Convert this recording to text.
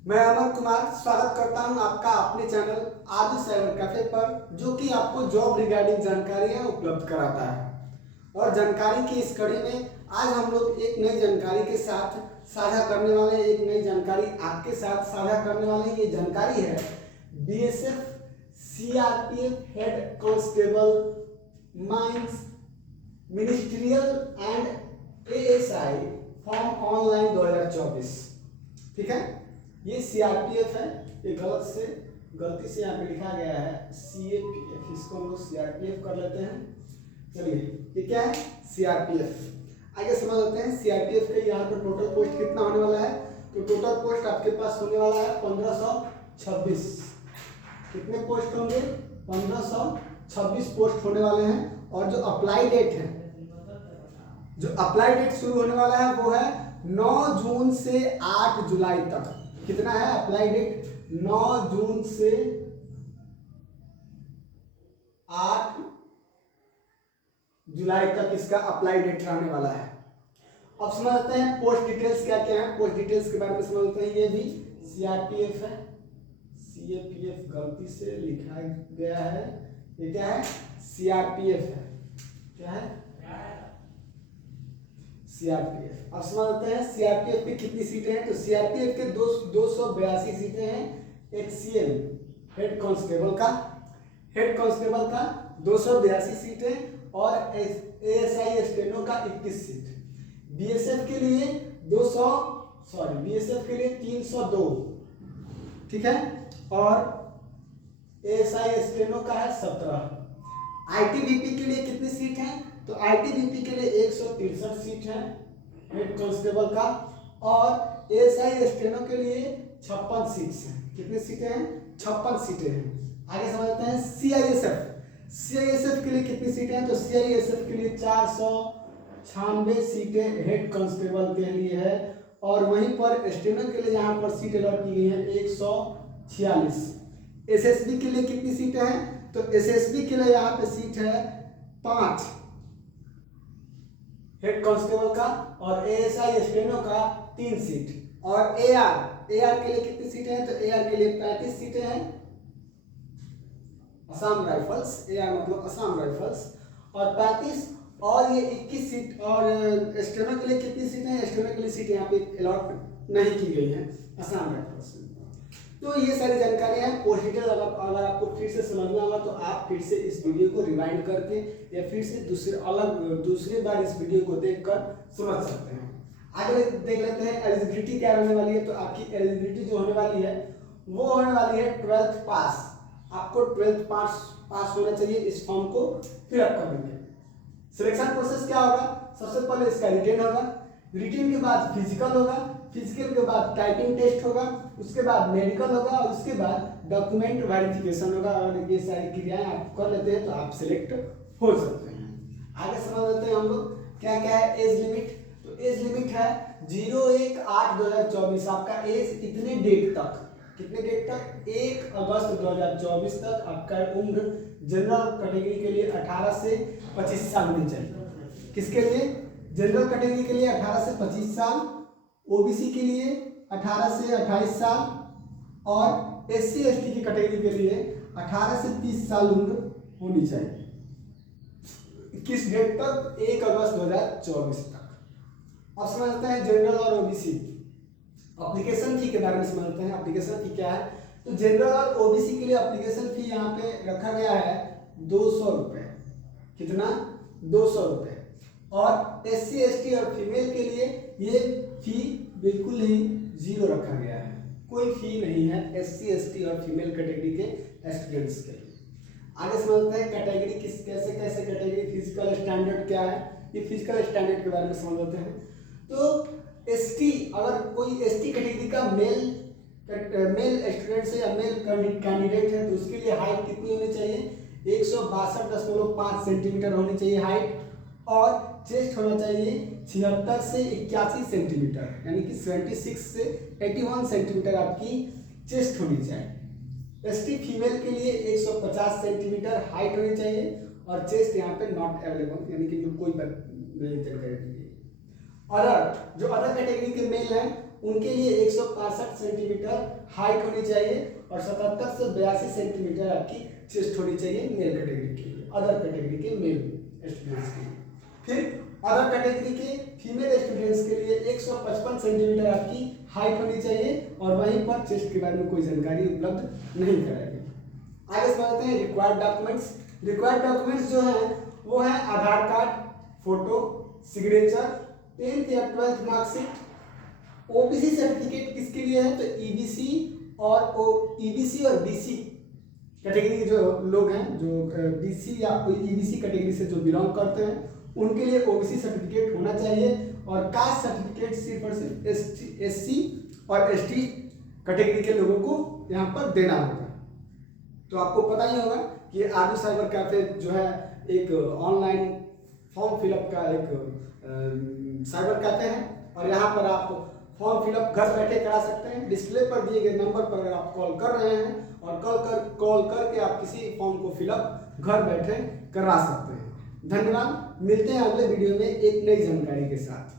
मैं अमर कुमार स्वागत करता हूं आपका अपने चैनल आदि साइबर कैफे पर, जो कि आपको जॉब रिगार्डिंग जानकारियां उपलब्ध कराता है। और जानकारी की इस कड़ी में आज हम लोग एक नई जानकारी के साथ साझा करने वाले हैं। एक नई जानकारी आपके साथ साझा करने वाले हैं। ये जानकारी है BSF CRPF head constable mines ministerial and ASI form online 2024। ठीक है, ये सीआरपीएफ है। ये गलती से यहाँ पे लिखा गया है सीएपीएफ, इसको हम लोग सीआरपीएफ कर लेते हैं। चलिए, ये क्या है? सीआरपीएफ। आगे समझ लेते हैं सीआरपीएफ के यहाँ पर टोटल पोस्ट कितना होने वाला है। तो टोटल पोस्ट आपके पास होने वाला है 1526। कितने पोस्ट होंगे? 1526 पोस्ट होने वाले हैं। और जो अप्लाई डेट है, जो अप्लाई डेट शुरू होने वाला है वो है 9 जून से 8 जुलाई तक। कितना है अप्लाई डेट? 9 जून से 8 जुलाई तक इसका अप्लाई डेट रहने वाला है। अब समझते हैं पोस्ट डिटेल्स क्या क्या है। पोस्ट डिटेल्स के बारे में समझते हैं। ये भी सीआरपीएफ है, सीएपीएफ गलती से लिखा गया है। ये क्या है? सीआरपीएफ है। क्या है? सीआरपीएफ। अब समझते हैं सीआरपीएफ की कितनी सीटें हैं। तो सीआरपीएफ के 282 सीटें हैं। एचसीएम हेड कांस्टेबल का 282 सीटें और एएसआई स्टेनो का 21 सीट। बीएसएफ के लिए 302। ठीक है, और एएसआई स्टेनो का है 17। आईटीबीपी के लिए कितनी सीट है? तो आईटीबीपी के लिए 163 सीट है हेड कांस्टेबल का, और एएसआई स्टेनो के लिए 56 सीट्स हैं। कितनी सीटें हैं? 56 सीटें हैं। आगे समझते हैं सीआईएसएफ के लिए कितनी सीटें हैं। तो सीआईएसएफ के लिए 496 सीटें हेड कांस्टेबल के लिए है, और वहीं पर स्टेनो के लिए यहाँ पर सीट अलॉट की गई है 146। एसएसबी के लिए कितनी सीटें हैं? तो एसएसबी के लिए यहाँ पे सीट है 5 हेड कांस्टेबल का, और एएसआई स्टेनो का 3 सीट। और एआर के लिए कितनी सीटें हैं? तो एआर के लिए 35 सीटें हैं। असम राइफल्स, एआर मतलब असम राइफल्स, और 35, और ये 21 सीट। और स्टेनो के लिए कितनी सीटें हैं? स्टेनो के लिए सीट यहाँ पे अलॉट नहीं की गई है असम राइफल्स। तो ये सारी जानकारी है। पोस्ट डिटेल अगर आपको फिर से समझना होगा तो आप फिर से इस वीडियो को रिवाइंड करके या फिर से दूसरी बार इस वीडियो को देखकर समझ सकते हैं। आगे देख लेते हैं एलिजिबिलिटी क्या होने वाली है। तो आपकी एलिजिबिलिटी जो होने वाली है वो होने वाली है 12th पास। आपको 12th पास होना चाहिए इस फॉर्म को फिलअप करने में। सिलेक्शन प्रोसेस क्या होगा? सबसे पहले इसका रिटेन होगा, रिटेन के बाद फिजिकल होगा, फिजिकल के बाद टाइपिंग टेस्ट होगा, उसके बाद मेडिकल होगा, और उसके बाद डॉक्यूमेंट वेरिफिकेशन होगा। और ये सारी क्रियाएं आप कर लेते हैं तो आप सिलेक्ट हो सकते हैं। आगे समझ लेते हैं हम लोग क्या क्या है। एज लिमिट, तो एज लिमिट है 01/8/2024। आपका एज इतने डेट तक, कितने डेट तक? 1 अगस्त 2024 तक आपका उम्र जनरल कैटेगरी के लिए 18 से 25 साल होनी चाहिए। किसके लिए? जनरल कैटेगरी के लिए 18 से 25 साल, ओबीसी के लिए 18 से 28 साल, और एससी एसटी की कैटेगरी के लिए 18 से 30 साल उम्र होनी चाहिए। किस डेट तक? 1 अगस्त 2024 तक। अब समझते हैं जनरल और ओबीसी एप्लीकेशन फी के बारे में समझते हैं। एप्लीकेशन फी क्या है? तो जनरल और ओबीसी के लिए एप्लीकेशन फी यहाँ पे रखा गया है 200 रुपये। कितना? 200 रुपये। और एससी एसटी और फीमेल के लिए ये फी बिल्कुल ही 0 रखा गया है। कोई फी नहीं है एससी एसटी और फीमेल कैटेगरी के स्टूडेंट्स के लिए। आगे समझते हैं कैटेगरी कैसे कैटेगरी, फिजिकल स्टैंडर्ड क्या है, ये फिजिकल स्टैंडर्ड के बारे में समझ लेते हैं। तो एसटी, अगर कोई एसटी कैटेगरी का मेल स्टूडेंट है या मेल कैंडिडेट है तो उसके लिए हाइट कितनी होनी चाहिए? 162.5 सेंटीमीटर होनी चाहिए हाइट, और चेस्ट होना चाहिए 76 से 81 सेंटीमीटर, यानी कि 76 से 81 सेंटीमीटर आपकी चेस्ट होनी चाहिए। एसटी फीमेल के लिए 150 सेंटीमीटर हाइट होनी चाहिए, और चेस्ट यहाँ पे नॉट अवेलेबल, यानी कि कोई नहीं। अदर, जो अदर कैटेगरी के मेल हैं उनके लिए 165 सेंटीमीटर हाइट होनी चाहिए और 77 से 82 सेंटीमीटर आपकी चेस्ट होनी चाहिए मेल कैटेगरी के लिए, अदर कैटेगरी के मेल स्टूडेंट्स के लिए। फिर अदर कैटेगरी के फीमेल स्टूडेंट्स के लिए 155 सेंटीमीटर आपकी हाइट होनी चाहिए और वहीं पर चेस्ट के बारे में कोई जानकारी उपलब्ध नहीं कराई गई। आगे समझते हैं रिक्वायर्ड डॉक्यूमेंट्स। रिक्वायर्ड डॉक्यूमेंट्स जो हैं वो है आधार कार्ड, फोटो, सिग्नेचर, 10th या 12th मार्कशीट। ओबीसी सर्टिफिकेट किसके लिए है तो ईबीसी और बीसी कैटेगरी के जो लोग हैं, जो बीसी या ईबीसी कैटेगरी से जो बिलोंग करते हैं उनके लिए ओबीसी सर्टिफिकेट होना चाहिए और कास्ट सर्टिफिकेट सिर्फ और सिर्फ एससी और एसटी कैटेगरी के लोगों को यहाँ पर देना होगा। तो आपको पता ही होगा कि आरजू साइबर कैफे जो है एक ऑनलाइन फॉर्म फिलअप का एक साइबर कैफे है और यहाँ पर आप फॉर्म फिलअप घर बैठे करा सकते हैं। डिस्प्ले पर दिए गए नंबर पर अगर आप कॉल कर रहे हैं और कॉल करके आप किसी फॉर्म को फिलअप घर बैठे करा सकते हैं। धन्यवाद, मिलते हैं अगले वीडियो में एक नई जानकारी के साथ।